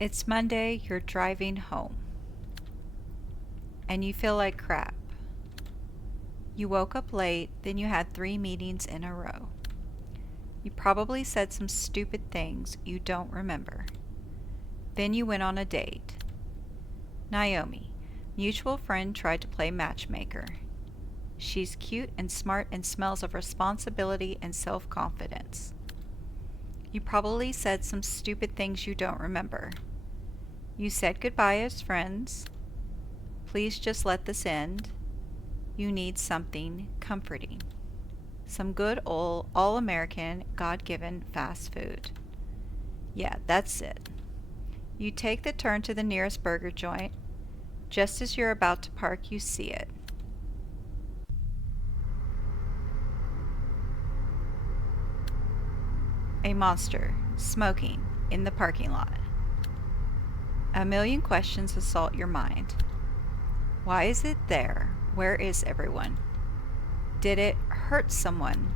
It's Monday, you're driving home, and you feel like crap. You woke up late, then you had 3 meetings in a row. You probably said some stupid things you don't remember. Then you went on a date. Naomi, mutual friend, tried to play matchmaker. She's cute and smart and smells of responsibility and self-confidence. You probably said some stupid things you don't remember. You said goodbye as friends. Please just let this end. You need something comforting. Some good old all-American, God-given fast food. Yeah, that's it. You take the turn to the nearest burger joint. Just as you're about to park, you see it. A monster, smoking, in the parking lot. A million questions assault your mind. Why is it there? Where is everyone? Did it hurt someone?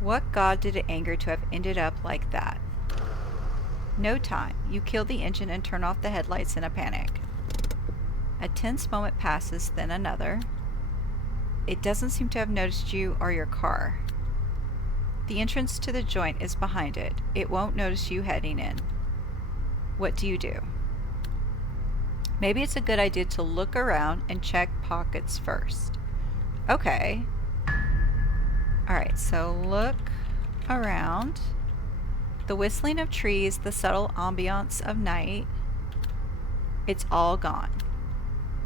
What god did it anger to have ended up like that? No time. You kill the engine and turn off the headlights in a panic. A tense moment passes, then another. It doesn't seem to have noticed you or your car. The entrance to the joint is behind it. It won't notice you heading in. What do you do? Maybe it's a good idea to look around and check pockets first. Okay. Alright, so look around. The whistling of trees, the subtle ambiance of night. It's all gone.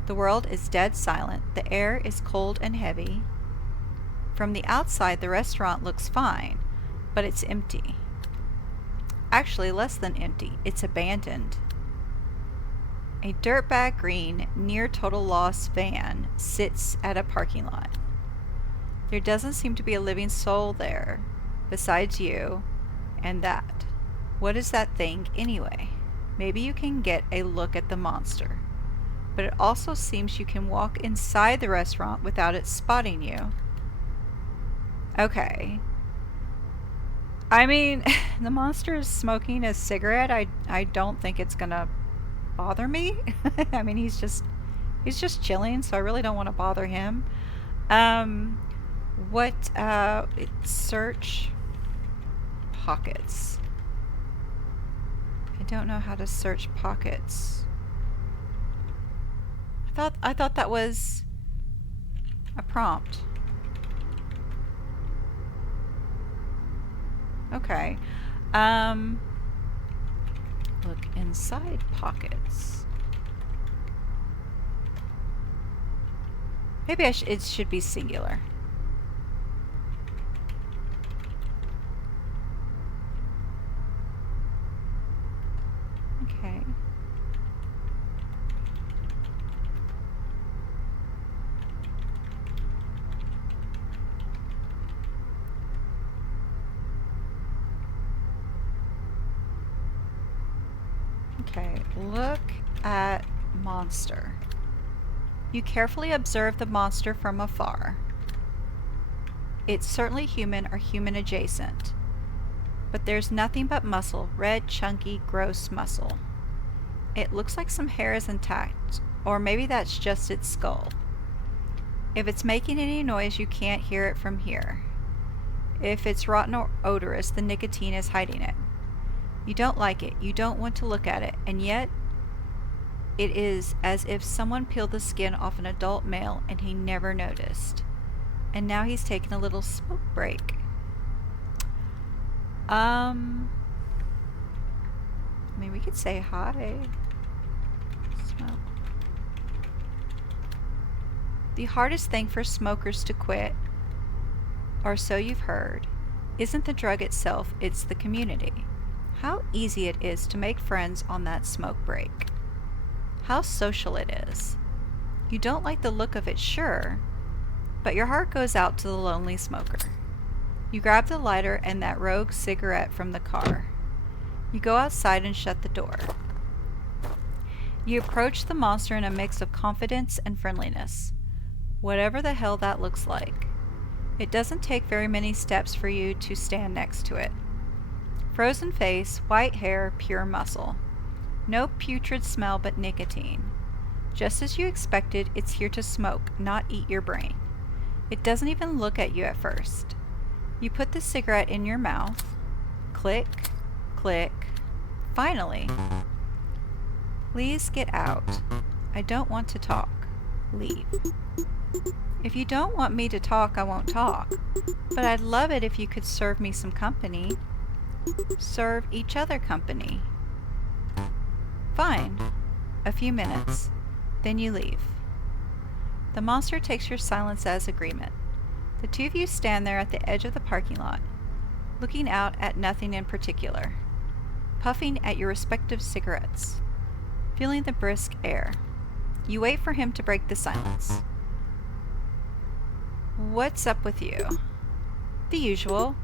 The world is dead silent. The air is cold and heavy. From the outside, the restaurant looks fine, but it's empty. Actually, less than empty. It's abandoned. A dirtbag green, near total loss van sits at a parking lot. There doesn't seem to be a living soul there, besides you and that. What is that thing anyway? Maybe you can get a look at the monster, but it also seems you can walk inside the restaurant without it spotting you. Okay. I mean, the monster is smoking a cigarette. I don't think it's gonna bother me. I mean, he's just chilling, so I really don't want to bother him. Search pockets. I don't know how to search pockets. I thought that was a prompt. Okay. Look inside pockets. Maybe it should be singular. Okay. Okay, look at monster. You carefully observe the monster from afar. It's certainly human or human adjacent, but there's nothing but muscle, red, chunky, gross muscle. It looks like some hair is intact, or maybe that's just its skull. If it's making any noise, you can't hear it from here. If it's rotten or odorous, the nicotine is hiding it. You don't like it, you don't want to look at it, and yet it is as if someone peeled the skin off an adult male and he never noticed. And now he's taking a little smoke break. I mean, we could say hi. Smoke. The hardest thing for smokers to quit, or so you've heard, isn't the drug itself, it's the community. How easy it is to make friends on that smoke break. How social it is. You don't like the look of it, sure, but your heart goes out to the lonely smoker. You grab the lighter and that rogue cigarette from the car. You go outside and shut the door. You approach the monster in a mix of confidence and friendliness, whatever the hell that looks like. It doesn't take very many steps for you to stand next to it. Frozen face, white hair, pure muscle. No putrid smell but nicotine. Just as you expected, it's here to smoke, not eat your brain. It doesn't even look at you at first. You put the cigarette in your mouth. Click, click. Finally. Please get out. I don't want to talk. Leave. If you don't want me to talk, I won't talk. But I'd love it if you could serve me some company. Serve each other company. Fine. A few minutes. Then you leave. The monster takes your silence as agreement. The two of you stand there at the edge of the parking lot, looking out at nothing in particular, puffing at your respective cigarettes, feeling the brisk air. You wait for him to break the silence. What's up with you? The usual.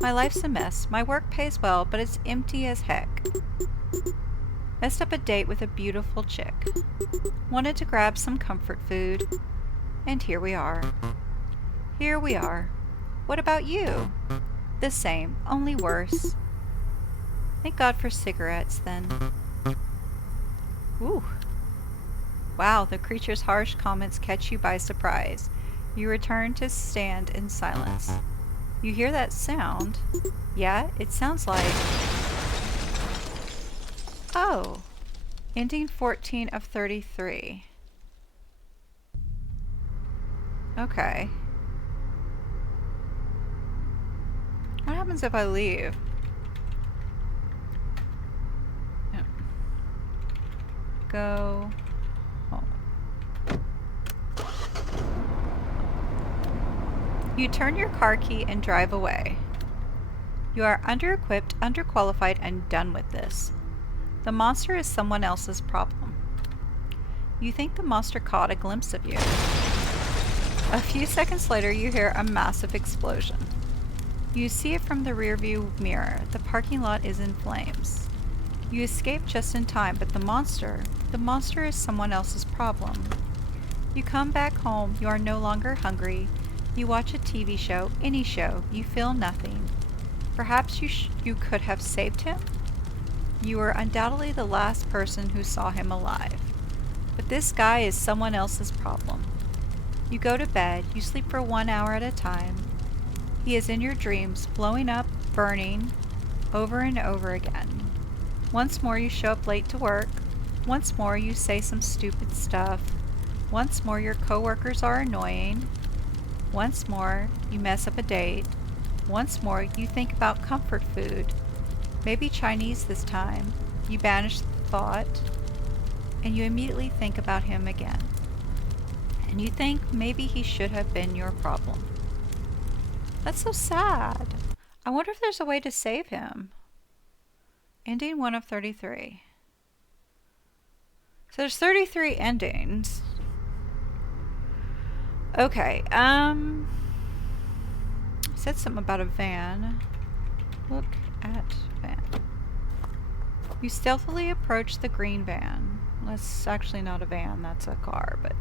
My life's a mess. My work pays well, but it's empty as heck. Messed up a date with a beautiful chick. Wanted to grab some comfort food. And here we are. Here we are. What about you? The same, only worse. Thank God for cigarettes, then. Ooh. Wow, the creature's harsh comments catch you by surprise. You return to stand in silence. You hear that sound? Yeah, it sounds like... Oh. Ending 14 of 33. Okay. What happens if I leave? No. Go home. You turn your car key and drive away. You are under-equipped, underqualified, and done with this. The monster is someone else's problem. You think the monster caught a glimpse of you. A few seconds later, you hear a massive explosion. You see it from the rearview mirror. The parking lot is in flames. You escape just in time, but the monster is someone else's problem. You come back home. You are no longer hungry. You watch a TV show, any show. You feel nothing. Perhaps you could have saved him? You were undoubtedly the last person who saw him alive. But this guy is someone else's problem. You go to bed. You sleep for 1 hour at a time. He is in your dreams, blowing up, burning, over and over again. Once more you show up late to work. Once more you say some stupid stuff. Once more your coworkers are annoying. Once more you mess up a date. Once more you think about comfort food. Maybe Chinese this time. You banish the thought, and you immediately think about him again. And you think maybe he should have been your problem. That's so sad. I wonder if there's a way to save him. Ending 1 of 33. So there's 33 endings. Okay, said something about a van. Look at van. You stealthily approach the green van. That's actually not a van, that's a car, but...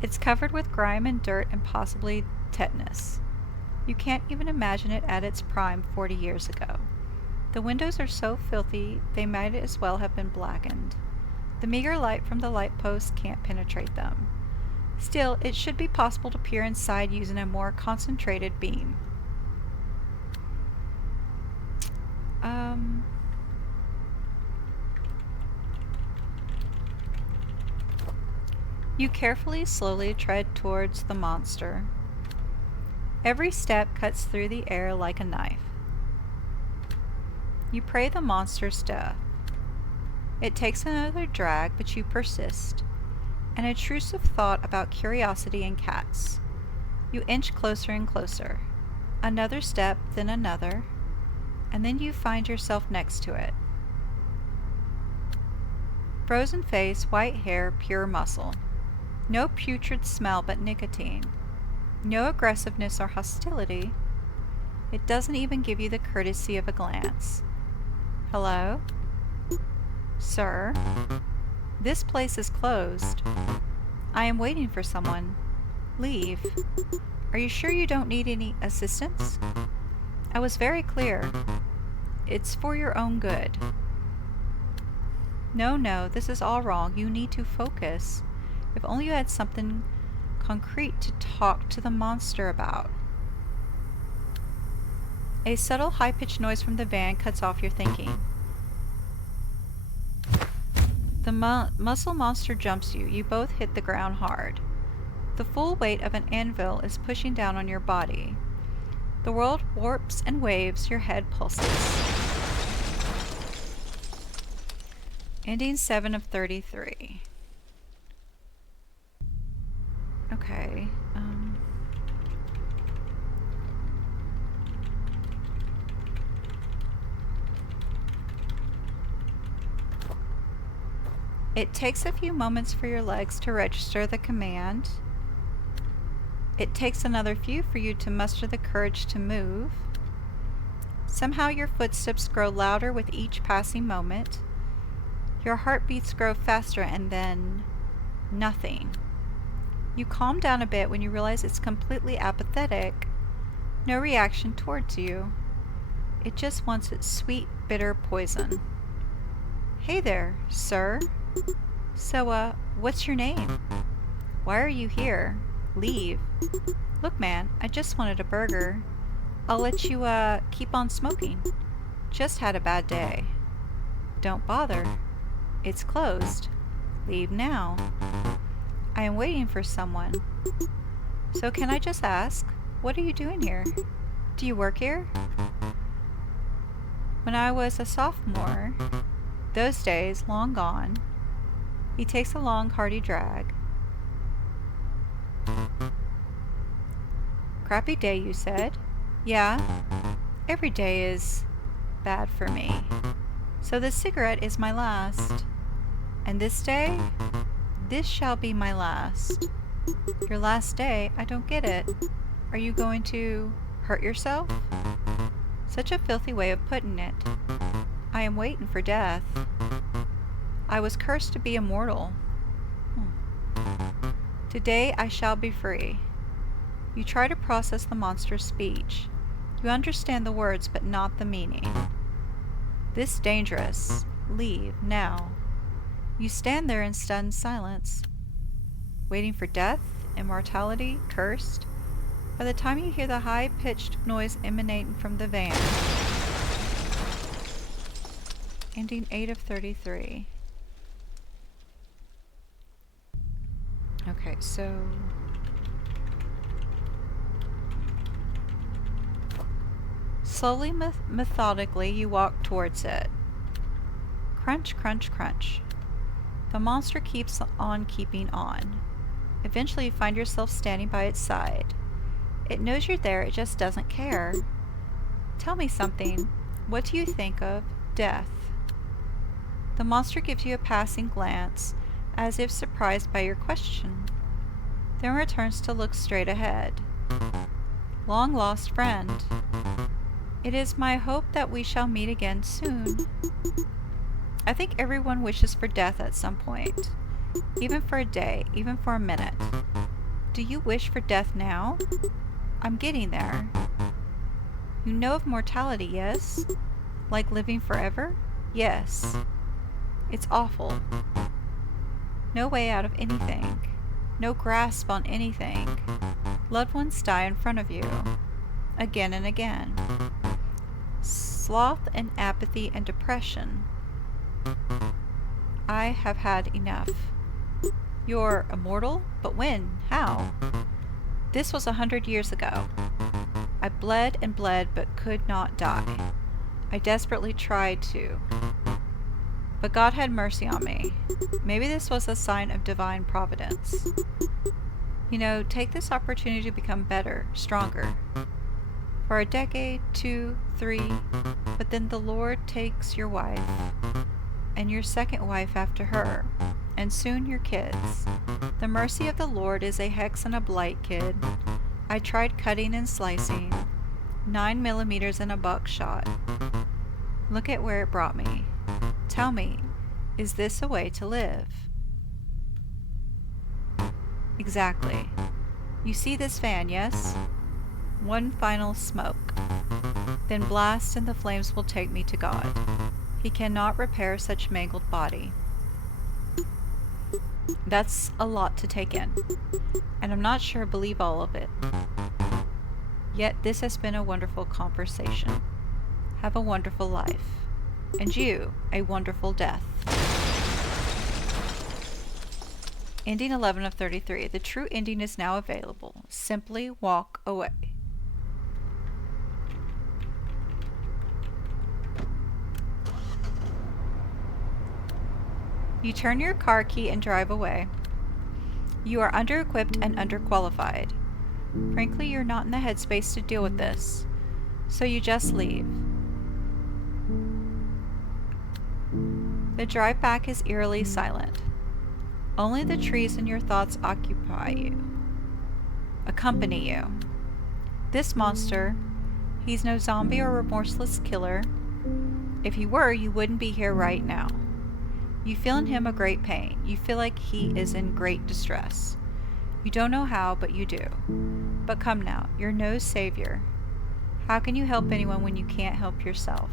It's covered with grime and dirt and possibly tetanus. You can't even imagine it at its prime 40 years ago. The windows are so filthy they might as well have been blackened. The meager light from the light post can't penetrate them. Still, it should be possible to peer inside using a more concentrated beam. You carefully, slowly tread towards the monster. Every step cuts through the air like a knife. You pray the monster's death. It takes another drag, but you persist. An intrusive thought about curiosity and cats. You inch closer and closer. Another step, then another, and then you find yourself next to it. Frozen face, white hair, pure muscle. No putrid smell but nicotine. No aggressiveness or hostility. It doesn't even give you the courtesy of a glance. Hello? Sir? This place is closed. I am waiting for someone. Leave. Are you sure you don't need any assistance? I was very clear. It's for your own good. No, no, this is all wrong. You need to focus. If only you had something concrete to talk to the monster about. A subtle, high-pitched noise from the van cuts off your thinking. The muscle monster jumps you. You both hit the ground hard. The full weight of an anvil is pushing down on your body. The world warps and waves. Your head pulses. Ending 7 of 33. Okay. It takes a few moments for your legs to register the command. It takes another few for you to muster the courage to move. Somehow your footsteps grow louder with each passing moment. Your heartbeats grow faster and then nothing. You calm down a bit when you realize it's completely apathetic. No reaction towards you. It just wants its sweet, bitter poison. Hey there, sir. So, what's your name? Why are you here? Leave. Look, man, I just wanted a burger. I'll let you, keep on smoking. Just had a bad day. Don't bother. It's closed. Leave now. I am waiting for someone. So can I just ask, what are you doing here? Do you work here? When I was a sophomore, those days long gone, he takes a long, hearty drag. Crappy day, you said? Yeah, every day is bad for me. So this cigarette is my last. And this day, this shall be my last. Your last day? I don't get it. Are you going to hurt yourself? Such a filthy way of putting it. I am waiting for death. I was cursed to be immortal. Today I shall be free. You try to process the monster's speech. You understand the words, but not the meaning. This dangerous. Leave, now. You stand there in stunned silence, waiting for death, immortality, cursed. By the time you hear the high-pitched noise emanating from the van. Ending 8 of 33. Okay, so... Slowly, methodically, you walk towards it. Crunch, crunch, crunch. The monster keeps on keeping on. Eventually, you find yourself standing by its side. It knows you're there, it just doesn't care. Tell me something. What do you think of death? The monster gives you a passing glance, as if surprised by your question, then returns to look straight ahead. Long lost friend. It is my hope that we shall meet again soon. I think everyone wishes for death at some point, even for a day, even for a minute. Do you wish for death now? I'm getting there. You know of mortality, yes? Like living forever? Yes. It's awful. No way out of anything. No grasp on anything. Loved ones die in front of you. Again and again. Sloth and apathy and depression. I have had enough. You're immortal? But when? How? This was 100 years ago. I bled and bled but could not die. I desperately tried to. But God had mercy on me. Maybe this was a sign of divine providence. You know, take this opportunity to become better, stronger. For a decade, 2, 3, but then the Lord takes your wife, and your second wife after her, and soon your kids. The mercy of the Lord is a hex and a blight, kid. I tried cutting and slicing, 9 millimeters in a buckshot. Look at where it brought me. Tell me, is this a way to live? Exactly. You see this fan, yes? One final smoke. Then blast and the flames will take me to God. He cannot repair such mangled body. That's a lot to take in, and I'm not sure I believe all of it. Yet this has been a wonderful conversation. Have a wonderful life. And you, a wonderful death. Ending 11 of 33. The true ending is now available. Simply walk away. You turn your car key and drive away. You are under-equipped and underqualified. Frankly, you're not in the headspace to deal with this, so you just leave. The drive back is eerily silent. Only the trees in your thoughts accompany you. This monster, he's no zombie or remorseless killer. If he were, you wouldn't be here right now. You feel in him a great pain. You feel like he is in great distress. You don't know how, but you do. But come now, you're no savior. How can you help anyone when you can't help yourself?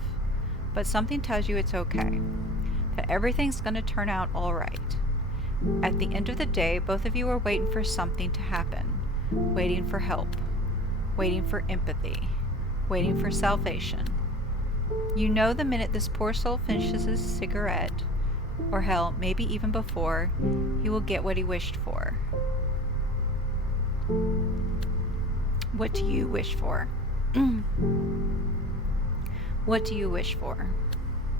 But something tells you it's okay, that everything's going to turn out all right. At the end of the day, both of you are waiting for something to happen, waiting for help, waiting for empathy, waiting for salvation. You know the minute this poor soul finishes his cigarette, or hell, maybe even before, he will get what he wished for. What do you wish for? What do you wish for?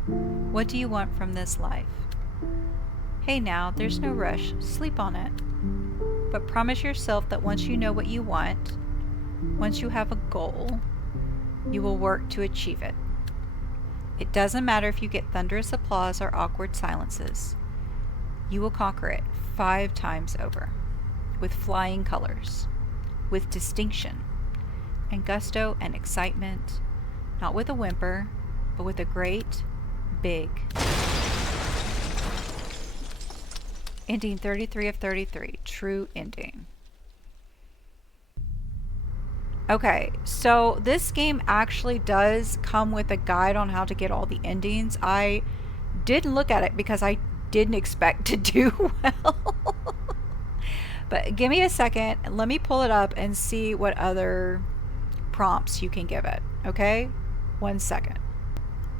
What do you want from this life? Hey now, there's no rush. Sleep on it. But promise yourself that once you know what you want, once you have a goal, you will work to achieve it. It doesn't matter if you get thunderous applause or awkward silences. You will conquer it 5 times over, with flying colors, with distinction, and gusto and excitement, not with a whimper, but with a great, big. Ending 33 of 33, true ending. Okay, so this game actually does come with a guide on how to get all the endings. I didn't look at it because I didn't expect to do well. But give me a second, let me pull it up and see what other prompts you can give it, okay? 1 second.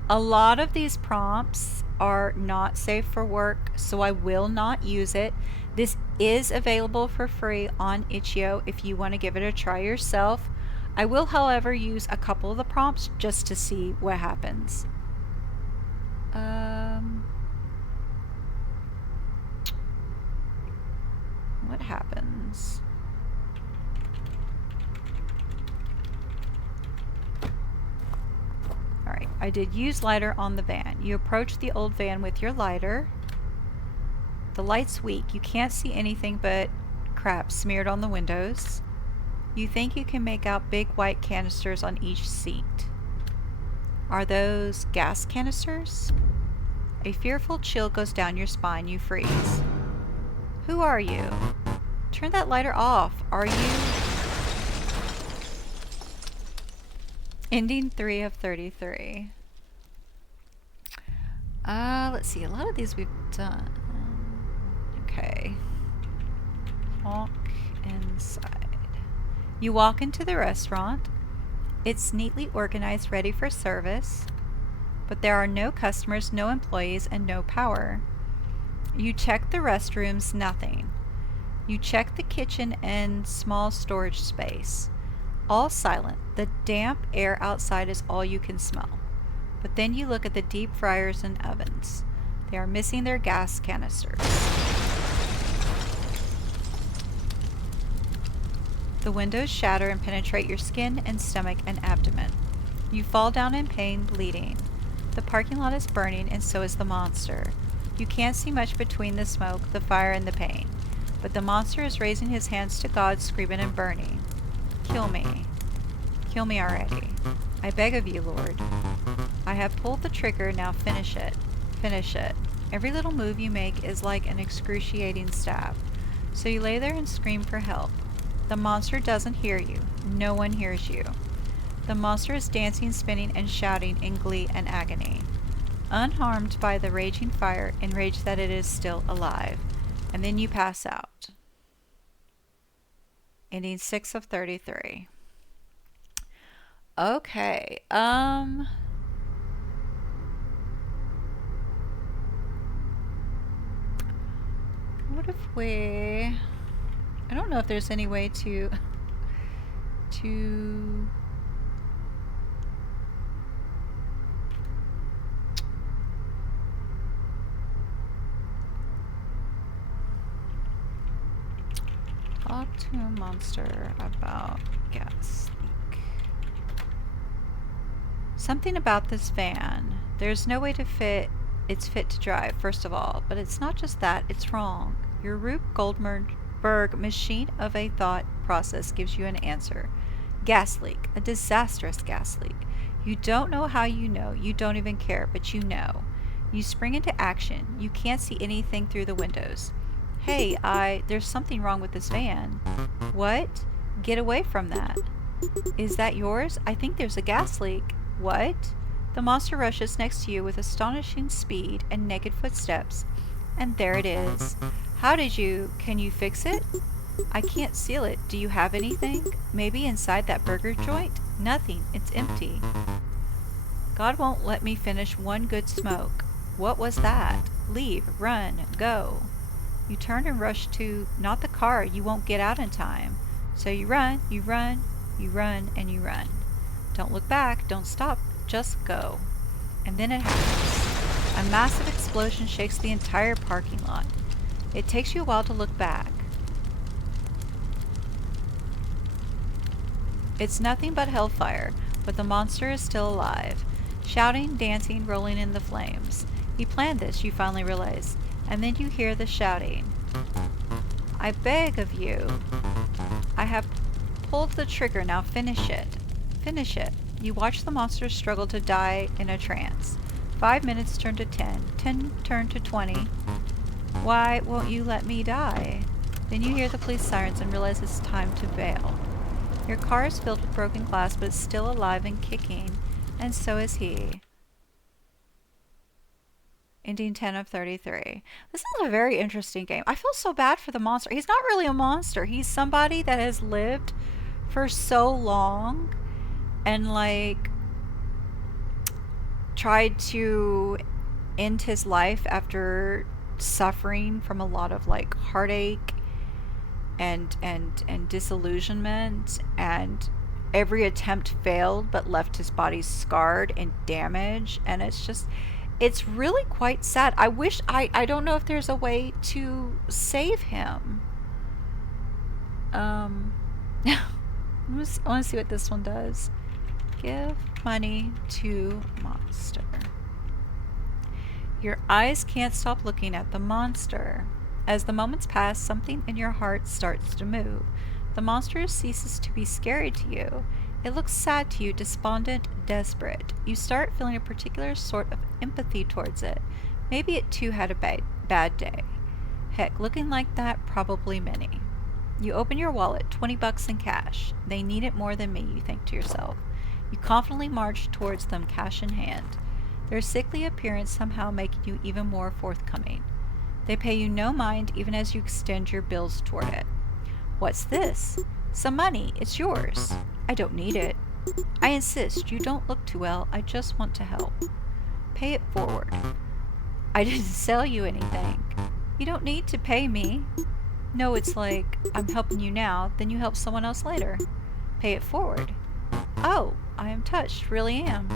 A lot of these prompts are not safe for work, so I will not use it. This is available for free on itch.io if you want to give it a try yourself. I will, however, use a couple of the prompts just to see what happens. What happens? Alright, I did use lighter on the van. You approach the old van with your lighter. The light's weak. You can't see anything but crap smeared on the windows. You think you can make out big white canisters on each seat. Are those gas canisters? A fearful chill goes down your spine. You freeze. Who are you? Turn that lighter off. Are you? Ending 3 of 33. Let's see. A lot of these we've done. Okay. Walk inside. You walk into the restaurant. It's neatly organized, ready for service, but there are no customers, no employees, and no power. You check the restrooms, nothing. You check the kitchen and small storage space. All silent. The damp air outside is all you can smell. But then you look at the deep fryers and ovens. They are missing their gas canisters. The windows shatter and penetrate your skin and stomach and abdomen. You fall down in pain, bleeding. The parking lot is burning, and so is the monster. You can't see much between the smoke, the fire, and the pain. But the monster is raising his hands to God, screaming and burning. Kill me. Kill me already. I beg of you, Lord. I have pulled the trigger, now finish it. Finish it. Every little move you make is like an excruciating stab. So you lay there and scream for help. The monster doesn't hear you. No one hears you. The monster is dancing, spinning, and shouting in glee and agony. unharmed by the raging fire, enraged that it is still alive. And then you pass out. Ending 6 of 33. Okay, what if we... I don't know if there's any way to talk to a monster about gas leak. Something about this van. There's no way to fit. It's fit to drive, first of all, but it's not just that, it's wrong. Your Rube Goldberg machine of a thought process gives you an answer. Gas leak. A disastrous gas leak. You don't know how you know. You don't even care, but you know. You spring into action. You can't see anything through the windows. Hey, there's something wrong with this van. What? Get away from that. Is that yours? I think there's a gas leak. What? The monster rushes next to you with astonishing speed and naked footsteps. And there it is. Can you fix it? I can't seal it. Do you have anything? Maybe inside that burger joint? Nothing. It's empty. God won't let me finish one good smoke. What was that? Leave. Run. Go. You turn and rush to, not the car. You won't get out in time. So you run, you run, you run, and you run. Don't look back. Don't stop. Just go. And then it happens. A massive explosion shakes the entire parking lot. It takes you a while to look back. It's nothing but hellfire, but the monster is still alive, shouting, dancing, rolling in the flames. He planned this, you finally realize, and then you hear the shouting. I beg of you. I have pulled the trigger, now finish it. Finish it. You watch the monster struggle to die in a trance. 5 minutes turn to 10. 10 turn to 20. Why won't you let me die? Then you hear the police sirens and realize it's time to bail. Your car is filled with broken glass, but it's still alive and kicking, and so is he. Ending 10 of 33. This is a very interesting game. I feel so bad for the monster. He's not really a monster. He's somebody that has lived for so long and like tried to end his life after suffering from a lot of like heartache and disillusionment, and every attempt failed but left his body scarred and damaged, and it's really quite sad. I don't know if there's a way to save him. I want to see what this one does. Give money to monster. Your eyes can't stop looking at the monster. As the moments pass, something in your heart starts to move. The monster ceases to be scary to you. It looks sad to you, despondent, desperate. You start feeling a particular sort of empathy towards it. Maybe it too had a bad day. Heck, looking like that, probably many. You open your wallet, $20 in cash. They need it more than me, you think to yourself. You confidently march towards them, cash in hand. Their sickly appearance somehow making you even more forthcoming. They pay you no mind even as you extend your bills toward it. What's this? Some money. It's yours. I don't need it. I insist. You don't look too well. I just want to help. Pay it forward. I didn't sell you anything. You don't need to pay me. No, it's like, I'm helping you now, then you help someone else later. Pay it forward. Oh, I am touched, really am.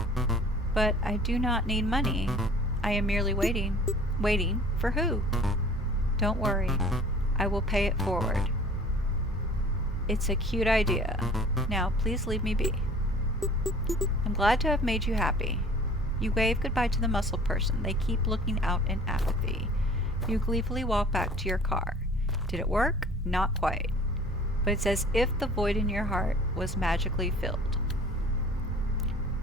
But I do not need money. I am merely waiting. Waiting for who? Don't worry. I will pay it forward. It's a cute idea. Now, please leave me be. I'm glad to have made you happy. You wave goodbye to the muscle person. They keep looking out in apathy. You gleefully walk back to your car. Did it work? Not quite. But it's as if the void in your heart was magically filled.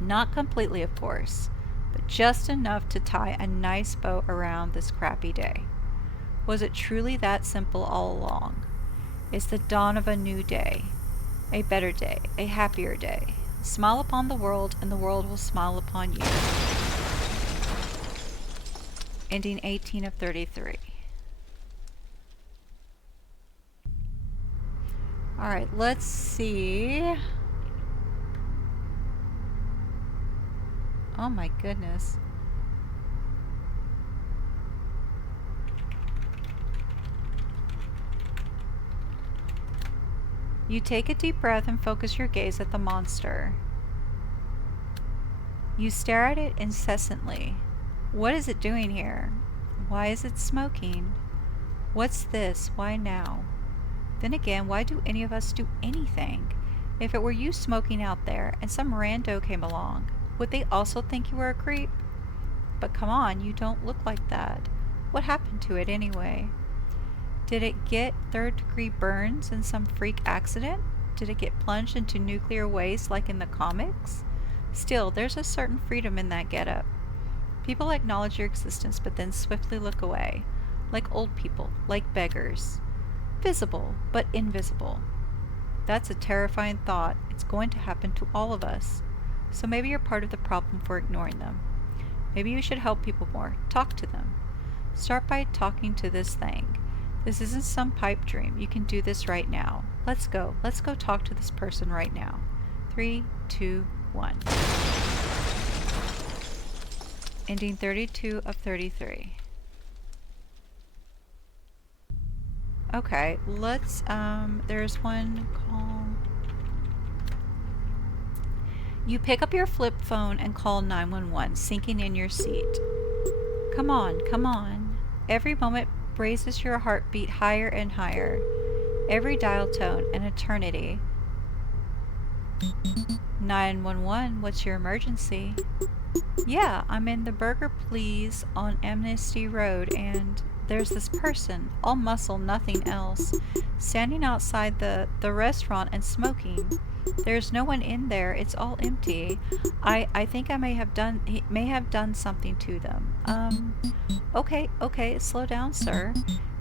Not completely, of course, but just enough to tie a nice bow around this crappy day. Was it truly that simple all along? It's the dawn of a new day, a better day, a happier day. Smile upon the world, and the world will smile upon you. ending 18 of 33. Alright, let's see. Oh my goodness. You take a deep breath and focus your gaze at the monster. You stare at it incessantly. What is it doing here? Why is it smoking? What's this? Why now? Then again, why do any of us do anything? If it were you smoking out there and some rando came along, would they also think you were a creep? But come on, you don't look like that. What happened to it anyway? Did it get third-degree burns in some freak accident? Did it get plunged into nuclear waste like in the comics? Still, there's a certain freedom in that getup. People acknowledge your existence but then swiftly look away. Like old people, like beggars. Visible, but invisible. That's a terrifying thought. It's going to happen to all of us. So maybe you're part of the problem for ignoring them. Maybe you should help people more. Talk to them. Start by talking to this thing. This isn't some pipe dream. You can do this right now. Let's go. Let's go talk to this person right now. 3, 2, 1. Ending 32 of 33. Okay, let's, there's one call. You pick up your flip phone and call 911, sinking in your seat. Come on, come on. Every moment raises your heartbeat higher and higher. Every dial tone an eternity. 911, what's your emergency? Yeah, I'm in the Burger Please on Amnesty Road and there's this person, all muscle, nothing else, standing outside the restaurant and smoking. There's no one in there, it's all empty. I think he may have done something to them. Okay, slow down, sir.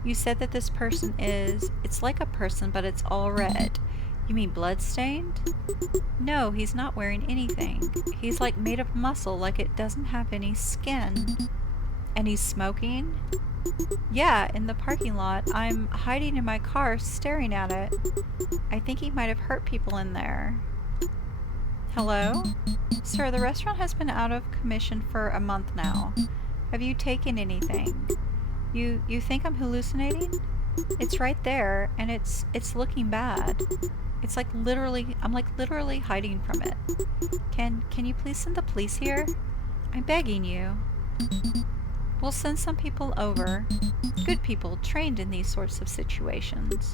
You said that this person it's like a person, but it's all red. You mean blood-stained? No, he's not wearing anything. He's like made of muscle, like it doesn't have any skin. And he's smoking? Yeah, in the parking lot. I'm hiding in my car, staring at it. I think he might have hurt people in there. Hello? Sir, the restaurant has been out of commission for a month now. Have you taken anything? You think I'm hallucinating? It's right there, and it's looking bad. It's like I'm literally hiding from it. Can you please send the police here? I'm begging you. We'll send some people over. Good people, trained in these sorts of situations.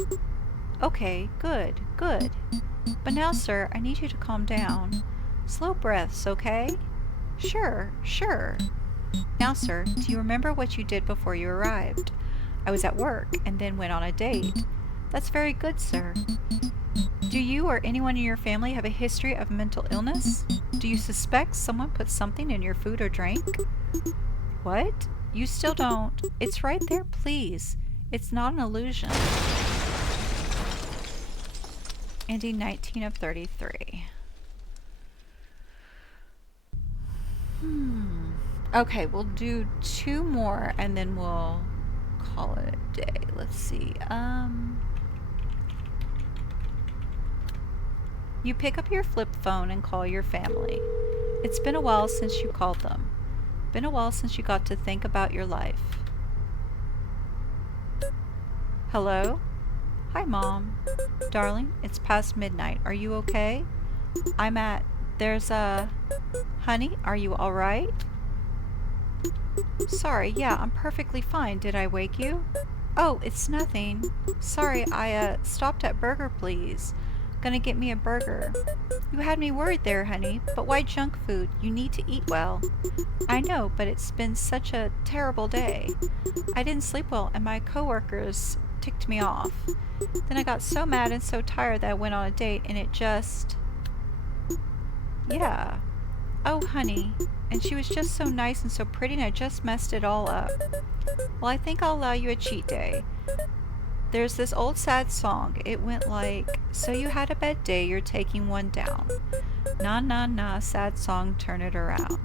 Okay, good. But now, sir, I need you to calm down. Slow breaths, okay? Sure. Now, sir, do you remember what you did before you arrived? I was at work and then went on a date. That's very good, sir. Do you or anyone in your family have a history of mental illness? Do you suspect someone put something in your food or drink? What? You still don't? It's right there, please. It's not an illusion. Ending 19 of 33. Okay, we'll do 2 more and then we'll call it a day. Let's see. You pick up your flip phone and call your family. It's been a while since you called them. Been a while since you got to think about your life. Hello? Hi, Mom. Darling, it's past midnight. Are you okay? Honey, are you alright? Sorry, yeah, I'm perfectly fine. Did I wake you? Oh, it's nothing. Sorry, I stopped at Burger Please. Gonna get me a burger. You had me worried there, honey, but why junk food? You need to eat well. I know, but it's been such a terrible day. I didn't sleep well and my coworkers ticked me off. Then I got so mad and so tired that I went on a date and it just... Yeah. Oh, honey. And she was just so nice and so pretty and I just messed it all up. Well, I think I'll allow you a cheat day. There's this old sad song. It went like, so you had a bad day, you're taking one down. Nah, nah, nah, sad song, turn it around.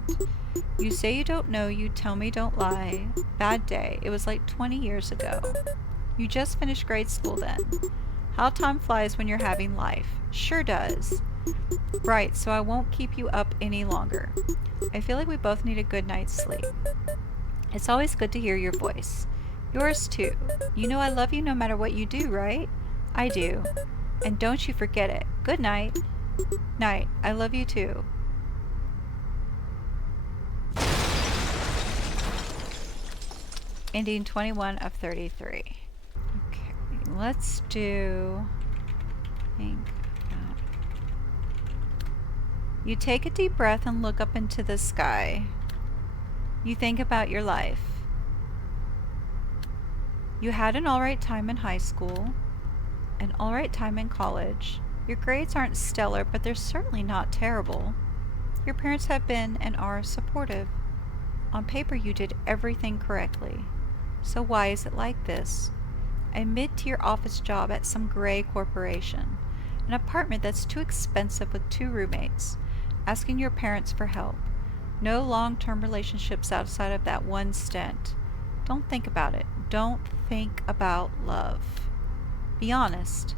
You say you don't know, you tell me don't lie. Bad day, it was like 20 years ago. You just finished grade school then. How time flies when you're having life. Sure does. Right, so I won't keep you up any longer. I feel like we both need a good night's sleep. It's always good to hear your voice. Yours too. You know I love you no matter what you do, right? I do. And don't you forget it. Good night. Night. I love you too. Ending 21 of 33. Okay, let's do... think about... You take a deep breath and look up into the sky. You think about your life. You had an alright time in high school, an alright time in college. Your grades aren't stellar, but they're certainly not terrible. Your parents have been and are supportive. On paper, you did everything correctly. So why is it like this? A mid-tier office job at some gray corporation, an apartment that's too expensive with 2 roommates, asking your parents for help, no long-term relationships outside of that one stint. Don't think about it. Don't think about love. Be honest.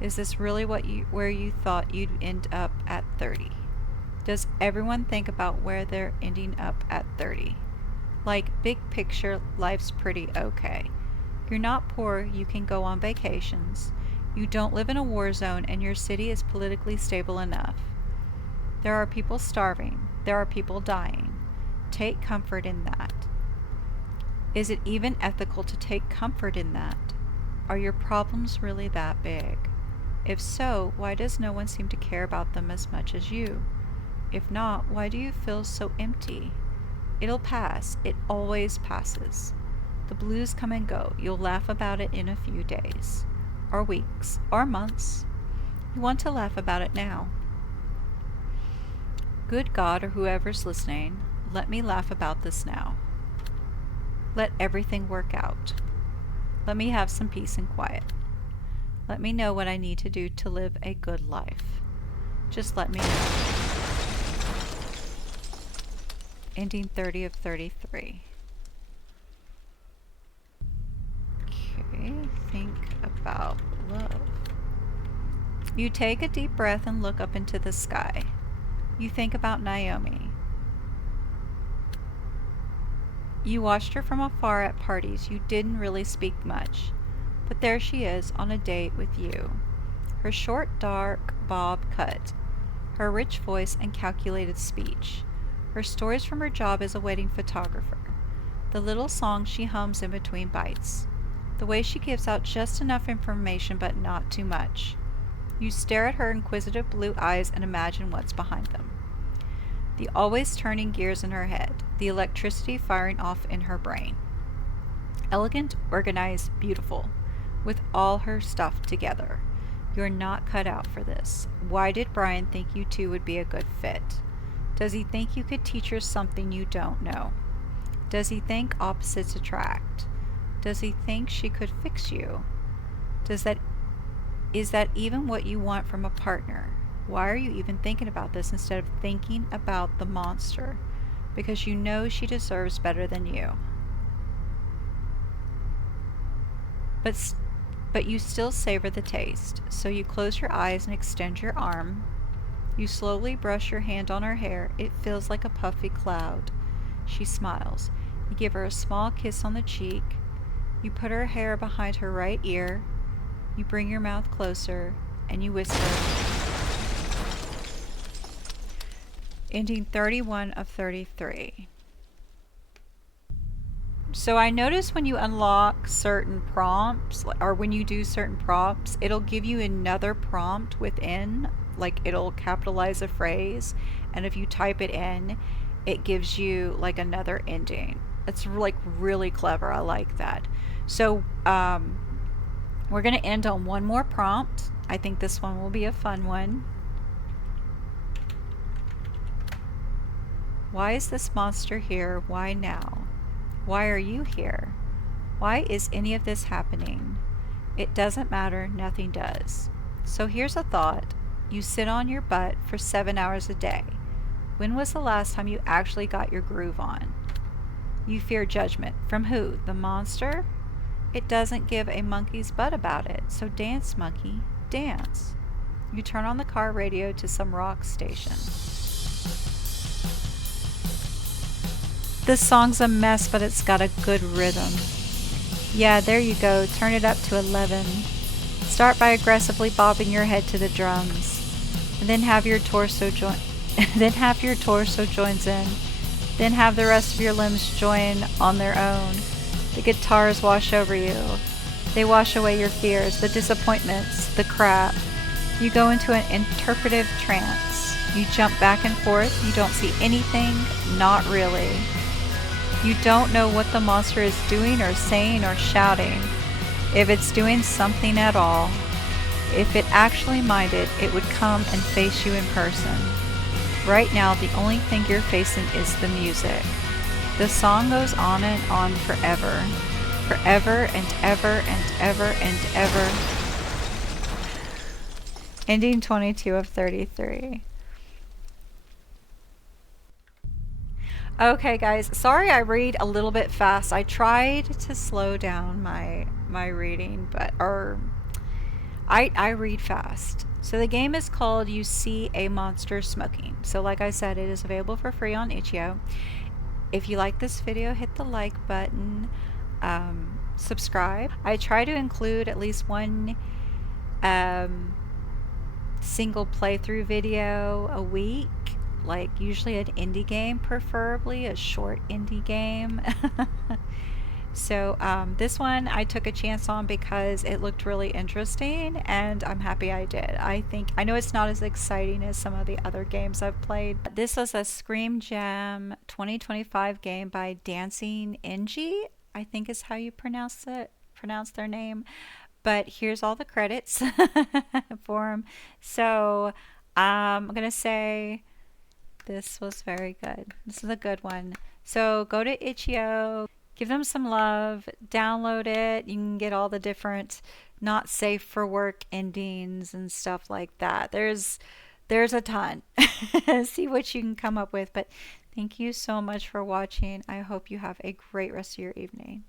Is this really where you thought you'd end up at 30? Does everyone think about where they're ending up at 30? Like, big picture, life's pretty okay. You're not poor, you can go on vacations. You don't live in a war zone, and your city is politically stable enough. There are people starving. There are people dying. Take comfort in that. Is it even ethical to take comfort in that? Are your problems really that big? If so, why does no one seem to care about them as much as you? If not, why do you feel so empty? It'll pass. It always passes. The blues come and go. You'll laugh about it in a few days, or weeks, or months. You want to laugh about it now. Good God, or whoever's listening, let me laugh about this now. Let everything work out. Let me have some peace and quiet. Let me know what I need to do to live a good life. Just let me know. Ending 30 of 33. Okay, think about love. You take a deep breath and look up into the sky. You think about Naomi. You watched her from afar at parties. You didn't really speak much. But there she is on a date with you. Her short, dark bob cut. Her rich voice and calculated speech. Her stories from her job as a wedding photographer. The little songs she hums in between bites. The way she gives out just enough information but not too much. You stare at her inquisitive blue eyes and imagine what's behind them. The always turning gears in her head. The electricity firing off in her brain. Elegant, organized, beautiful. With all her stuff together. You're not cut out for this. Why did Brian think you two would be a good fit? Does he think you could teach her something you don't know? Does he think opposites attract? Does he think she could fix you? Is that even what you want from a partner? Why are you even thinking about this instead of thinking about the monster? Because you know she deserves better than you. But you still savor the taste, so you close your eyes and extend your arm. You slowly brush your hand on her hair. It feels like a puffy cloud. She smiles. You give her a small kiss on the cheek. You put her hair behind her right ear. You bring your mouth closer, and you whisper. Ending 31 of 33. So I notice when you unlock certain prompts, or when you do certain prompts, it'll give you another prompt within, like it'll capitalize a phrase, and if you type it in, it gives you like another ending. It's like really clever. I like that. So we're going to end on one more prompt. I think this one will be a fun one. Why is this monster here? Why now? Why are you here? Why is any of this happening? It doesn't matter. Nothing does. So here's a thought. You sit on your butt for 7 hours a day. When was the last time you actually got your groove on? You fear judgment. From who? The monster? It doesn't give a monkey's butt about it. So dance, monkey, dance. You turn on the car radio to some rock station. This song's a mess, but it's got a good rhythm. Yeah, there you go. Turn it up to 11. Start by aggressively bobbing your head to the drums. And then have your torso join then have your torso joins in. Then have the rest of your limbs join on their own. The guitars wash over you. They wash away your fears, the disappointments, the crap. You go into an interpretive trance. You jump back and forth. You don't see anything, not really. You don't know what the monster is doing or saying or shouting, if it's doing something at all. If it actually minded, it would come and face you in person. Right now, the only thing you're facing is the music. The song goes on and on forever. Forever and ever and ever and ever. Ending 22 of 33. Okay guys, sorry I read a little bit fast. I tried to slow down my reading, but I read fast. So the game is called You See a Monster Smoking. So like I said, it is available for free on itch.io. If you like this video, hit the like button, subscribe. I try to include at least one single playthrough video a week, like usually an indie game, preferably a short indie game. So this one I took a chance on because it looked really interesting, and I'm happy I did. I know it's not as exciting as some of the other games I've played. This was a Scream Jam 2025 game by Dancing NG, I think is how you pronounce their name. But here's all the credits for them. So I'm gonna say this was very good. This is a good one. So go to itch.io. Give them some love, download it. You can get all the different not safe for work endings and stuff like that. There's a ton. See what you can come up with. But thank you so much for watching. I hope you have a great rest of your evening.